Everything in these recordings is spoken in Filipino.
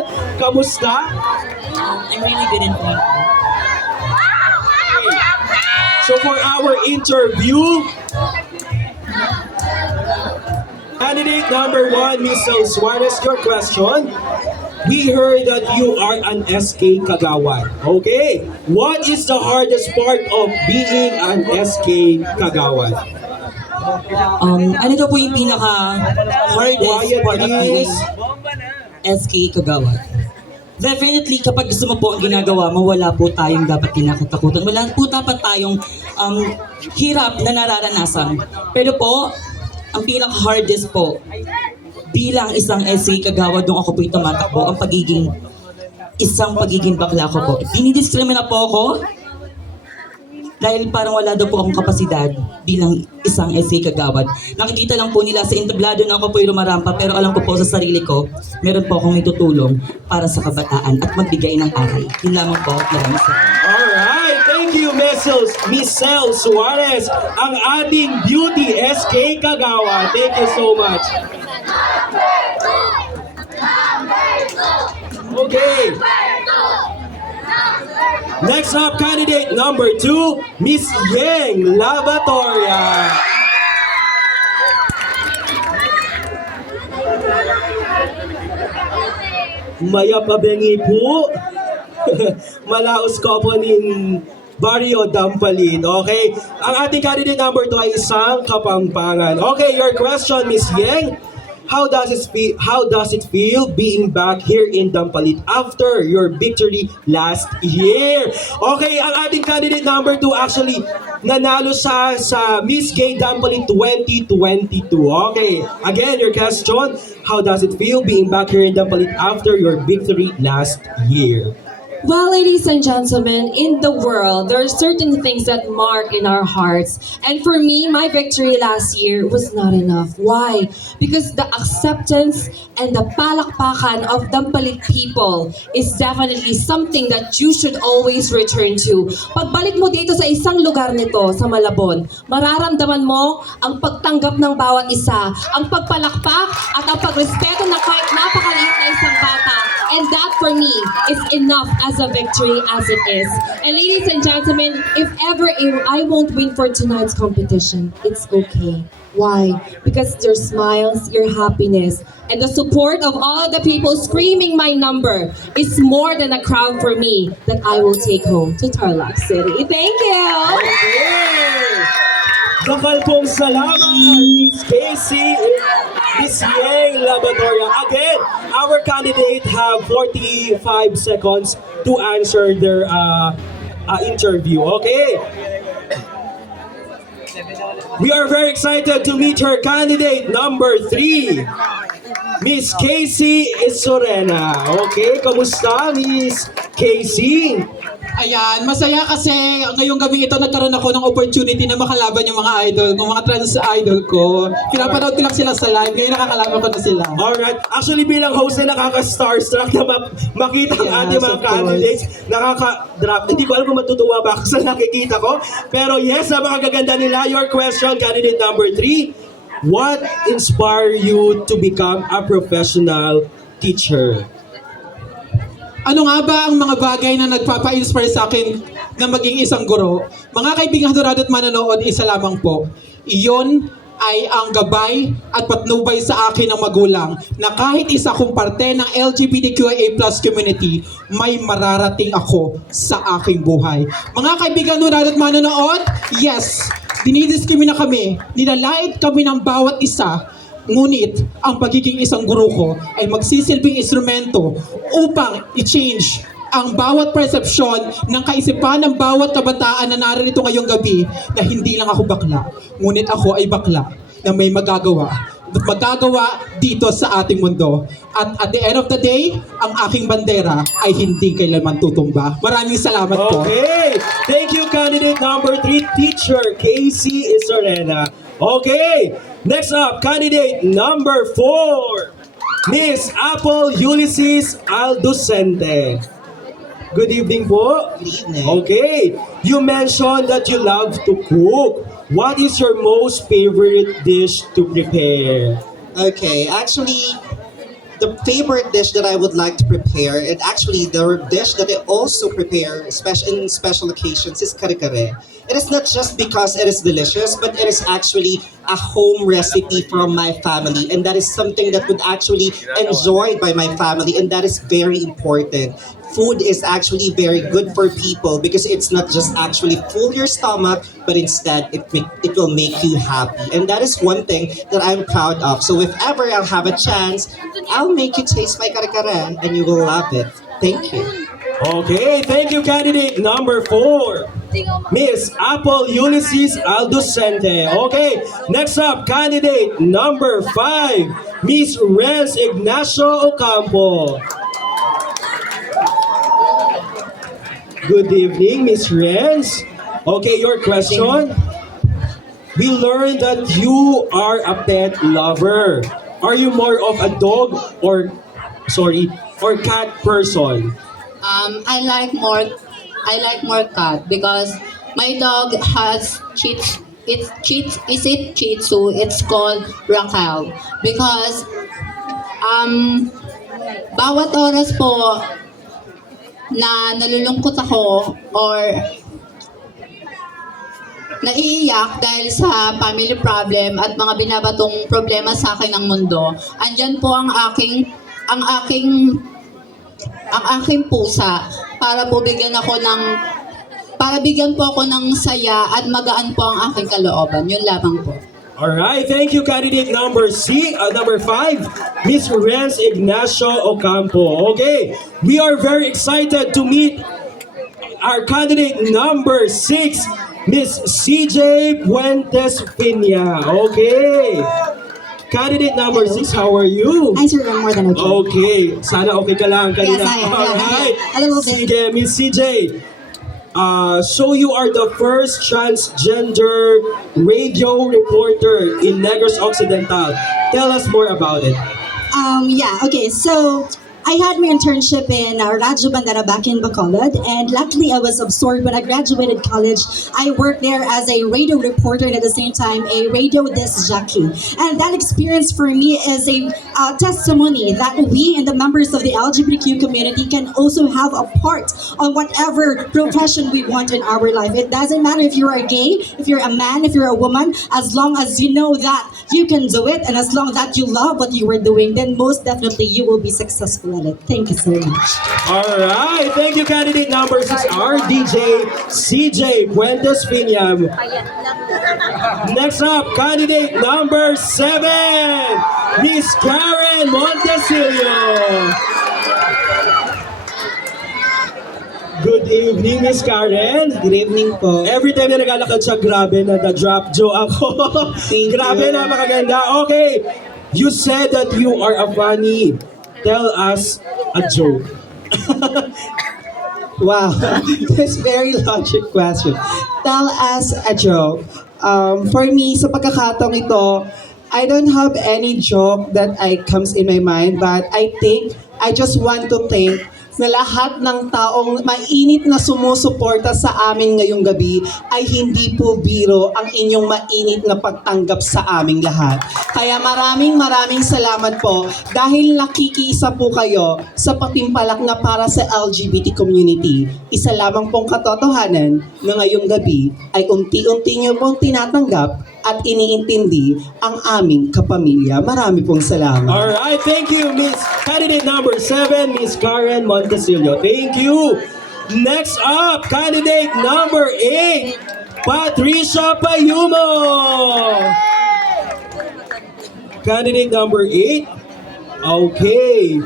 Michelle, kamusta? I'm really good in paint. So for our interview, candidate number 1, Michelle Suarez, your question. We heard that you are an SK Kagawad. Okay, what is the hardest part of being an SK Kagawad? Ano daw po yung pinaka-hardest Quiet part of being please. SK Kagawad? Definitely, kapag gusto mo po ang ginagawa mo, wala po tayong dapat kinakatakutan. Wala po dapat tayong hirap na nararanasan. Pero po, ang pinaka-hardest po, bilang isang SK Kagawad nung ako po'y tumatakbo, ang pagiging bakla ko po. Dinidiscrimina po ako dahil parang wala daw po akong kapasidad bilang isang SK Kagawad. Nakikita lang po nila sa entablado na ako po'y rumarampa, pero alam ko po sa sarili ko, meron po akong itutulong para sa kabataan at magbigay ng aral. Yun lamang po. Maraming salamat. Alright, thank you Michelle Suarez, ang ating beauty SK Kagawad. Thank you so much. Okay. Next up, candidate number 2, Miss Yeng Lavatoria. Maya pabengi po. Malaos ko po nin Barrio Dampalit. Okay? Ang ating candidate number 2 ay isang Kapampangan. Okay, your question, Miss Yeng. How does it feel being back here in Dampalit after your victory last year? Okay, ang ating candidate number 2 actually nanalo siya sa Miss Gay Dampalit 2022. Okay, again your question, how does it feel being back here in Dampalit after your victory last year? Well, ladies and gentlemen, in the world, there are certain things that mark in our hearts. And for me, my victory last year was not enough. Why? Because the acceptance and the palakpakan of Dampalit people is definitely something that you should always return to. Pagbalik mo dito sa isang lugar nito, sa Malabon, mararamdaman mo ang pagtanggap ng bawat isa, ang pagpalakpak at ang pagrespeto na kahit napakaliit na isang bata. And that for me is enough as a victory as it is. And ladies and gentlemen, if ever I won't win for tonight's competition, it's okay. Why? Because your smiles, your happiness, and the support of all the people screaming my number is more than a crown for me that I will take home to Tarlac City. Thank you! Okay! Dakal pong salamat, Miss Casey, Miss Yeng Lavatoria. Again, our candidate have 45 seconds to answer their interview. Okay? We are very excited to meet her candidate number 3, Miss Casey Isorena. Okay, kamusta, Miss Casey? Ayan, masaya kasi ngayong gabi ito nagkaroon ako ng opportunity na makalaban yung mga idol, yung mga trans idol ko. Pinapanood ko lang sila sa live, ngayon nakakalaban ko na sila. Alright, actually bilang host na nakaka-starstruck na makita ang Yes, ating mga of course. candidates, nakaka-drop. Hindi ko alam kung matutuwa ba ako sa nakikita ko. Pero yes, sa mga gaganda nila, your question, candidate number 3, what inspired you to become a professional teacher? Ano nga ba ang mga bagay na nagpapa-inspire sa akin na maging isang guro? Mga kaibigan Dorado at manonood, isa lamang po. Iyon ay ang gabay at patnubay sa akin ng magulang na kahit isa kong parte ng LGBTQIA+ community, may mararating ako sa aking buhay. Mga kaibigan Dorado at manonood, yes, dinidiskrimina kami, nilalait kami ng bawat isa. Ngunit, ang pagiging isang guro ko ay magsisilbing instrumento upang i-change ang bawat perception ng kaisipan ng bawat kabataan na narito ngayong gabi na hindi lang ako bakla, ngunit ako ay bakla na may magagawa dito sa ating mundo. At the end of the day, ang aking bandera ay hindi kailanman tutumba. Maraming salamat po. Okay, thank you candidate number 3, Teacher Casey Isorena. Okay, next up, candidate number 4, Miss Apple Ulysses Aldocente. Good evening po. Good evening. Okay, you mentioned that you love to cook. What is your most favorite dish to prepare? Okay, actually, the favorite dish that I would like to prepare, and actually the dish that I also prepare, especially in special occasions, is kare-kare. It is not just because it is delicious, but it is actually a home recipe from my family, and that is something that would actually enjoyed by my family, and that is very important. Food is actually very good for people because it's not just actually full your stomach, but instead it will make you happy, and that is one thing that I'm proud of. So if ever I'll have a chance, I'll make you taste my kare-kare, and you will love it. Thank you. Okay, thank you, candidate number 4. Miss Apple Ulysses Aldocente. Okay, next up, candidate number 5, Miss Renz Ignacio Ocampo. Good evening, Miss Renz. Okay, your question. We learned that you are a pet lover. Are you more of a dog or cat person? I like more cat because my dog has is it Shih Tzu? It's called Raquel because bawat oras po na nalulungkot ako or naiiyak dahil sa family problem at mga binabatong problema sa akin ng mundo, andyan po ang aking ang aking pusa para po bigyan ako ng para bigyan po ako ng saya at magaan po ang aking kalooban. Yun lamang po. All right, thank you, candidate number 5, Miss Renz Ignacio Ocampo. Okay, we are very excited to meet our candidate number 6, Miss CJ Puentes Pina. Okay. Candidate number 6, how are you? I sir, I'm more than okay. Okay, sana okay ka lang kanina. Yes, I am. Alright. A little bit. Sige, Miss CJ. So you are the first transgender radio reporter in Negros Occidental. Tell us more about it. Yeah, okay, so I had my internship in Radyo Bandera back in Bacolod, and luckily I was absorbed when I graduated college. I worked there as a radio reporter and at the same time a radio disc jockey. And that experience for me is a testimony that we and the members of the LGBTQ community can also have a part on whatever profession we want in our life. It doesn't matter if you're a gay, if you're a man, if you're a woman, as long as you know that you can do it and as long that you love what you were doing, then most definitely you will be successful at it. Thank you so much. All right, thank you, candidate number 6, our DJ CJ Puentes Pina. Next up, candidate number 7, Miss Karen Montesilio. Good evening, Miss Karen. Good evening po. Every time na naglalakad siya, grabe na na-drop Joe ako. Grabe na, makaganda. Okay, you said that you are a funny. Tell us a joke. Wow, that's very logic question. Tell us a joke. For me, sa pagkakataong ito, I don't have any joke that comes in my mind, but I just want to think na lahat ng taong mainit na sumusuporta sa amin ngayong gabi ay hindi po biro ang inyong mainit na pagtanggap sa aming lahat. Kaya maraming salamat po dahil nakikiisa po kayo sa patimpalak na para sa LGBT community. Isa lamang pong katotohanan na ngayong gabi ay unti-unti niyo pong tinatanggap at iniintindi ang aming kapamilya. Marami pong salamat. All right, thank you, Miss Candidate number 7, Miss Karen Montesilio. Thank you. Next up, candidate number 8, Patricia Payumo. Candidate number 8. Okay.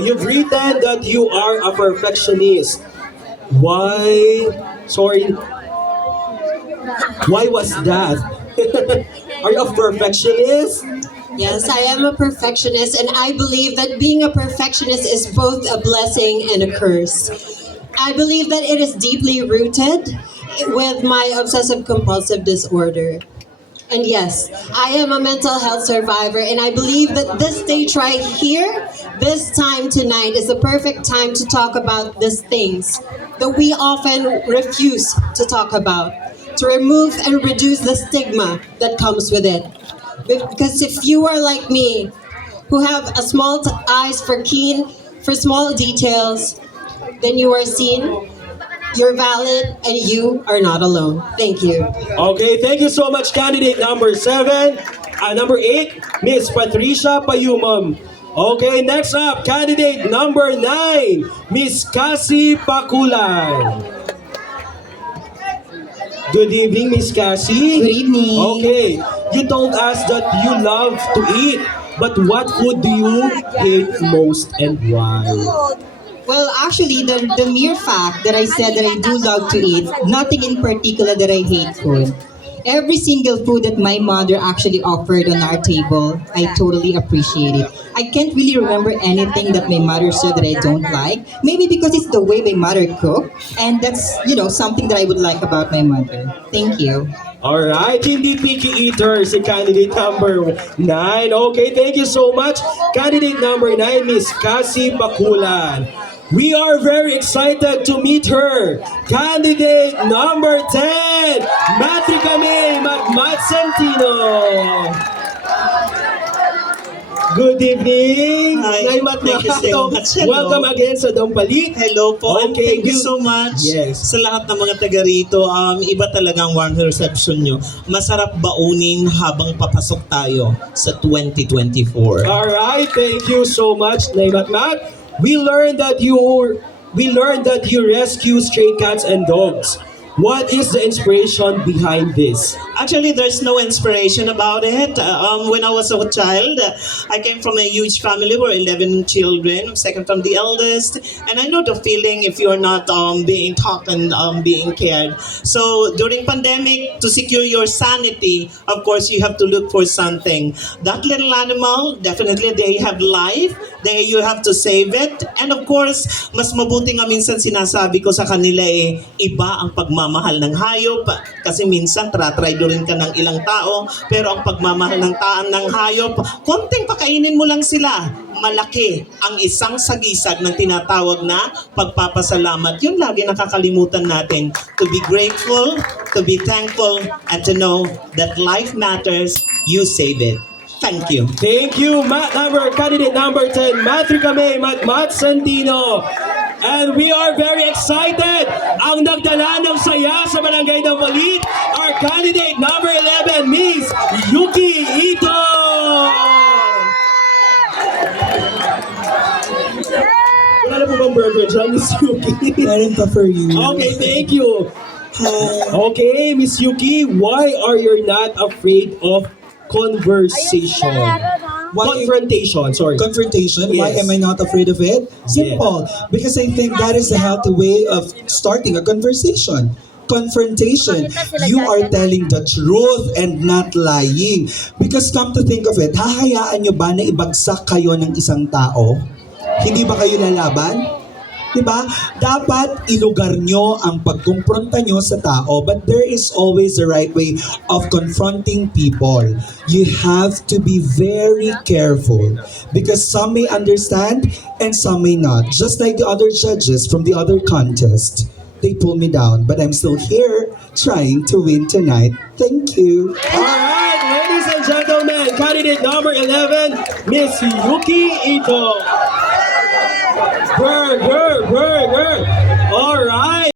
You've written that you are a perfectionist. Why? Sorry. Why was that? Are you a perfectionist? Yes, I am a perfectionist, and I believe that being a perfectionist is both a blessing and a curse. I believe that it is deeply rooted with my obsessive compulsive disorder. And yes, I am a mental health survivor, and I believe that this stage right here, this time tonight, is the perfect time to talk about these things that we often refuse to talk about, to remove and reduce the stigma that comes with it. Because if you are like me, who have a small eyes for small details, then you are seen, you're valid, and you are not alone. Thank you. Okay, thank you so much, candidate number 7. Number 8, Miss Patricia Payumam. Okay, next up, candidate number 9, Miss Cassie Pakulan. Good evening, Miss Cassie. Good evening. Okay, you told us that you love to eat, but what food do you hate most and why? Well, actually, the mere fact that I said that I do love to eat, nothing in particular that I hate food. Every single food that my mother actually offered on our table, I totally appreciate it. I can't really remember anything that my mother said that I don't like. Maybe because it's the way my mother cook, and that's, something that I would like about my mother. Thank you. Alright, hindi picky eater si candidate number 9. Okay, thank you so much. Candidate number 9, Miss Cassie Bakulan. We are very excited to meet her. Candidate number 10, Matrika May Santino. Good evening. Hi. Nay Thank you so much. Hello. Welcome again sa Dampalit. Hello po, and Okay, thank you so much Yes. sa lahat ng mga taga rito. Iba talagang warm reception nyo. Masarap baunin habang papasok tayo sa 2024. Alright, thank you so much, Nay Matmat. We learned that you rescue stray cats and dogs. What is the inspiration behind this? Actually, there's no inspiration about it. When I was a child, I came from a huge family. We're 11 children, second from the eldest. And I know the feeling if you're not being taught and being cared. So during pandemic, to secure your sanity, of course, you have to look for something. That little animal, definitely they have life. There you have to save it. And of course, mas mabuti nga minsan sinasabi ko sa kanila iba ang pagmamahal ng hayop. Kasi minsan try rin ka ng ilang tao. Pero ang pagmamahal ng hayop, konting pakainin mo lang sila. Malaki ang isang sagisag ng tinatawag na pagpapasalamat. Yun lagi nakakalimutan natin. To be grateful, to be thankful, and to know that life matters, you save it. Thank you. Thank you, candidate number 10, Matrika May Santino. And we are very excited. Ang nagdala ng saya sa Barangay Dampalit, our candidate number 11, Miss Yuki Ito. Wala na po bang burger dyan, Miss Yuki? Meron pa for you. Okay, thank you. Hi. Okay, Miss Yuki, why are you not afraid of conversation? Confrontation, sorry. Confrontation. Why Yes. am I not afraid of it? Simple. Because I think that is a healthy way of starting a conversation. Confrontation. You are telling the truth and not lying. Because come to think of it, hahayaan nyo ba na ibagsak kayo ng isang tao? Hindi ba kayo lalaban? Diba? Dapat ilugar nyo ang pagkumpronta nyo sa tao, but there is always the right way of confronting people. You have to be very careful because some may understand and some may not. Just like the other judges from the other contest. They pull me down, but I'm still here trying to win tonight. Thank you. Alright, ladies and gentlemen, candidate number 11, Miss Yuki Ito. Burger. Alright.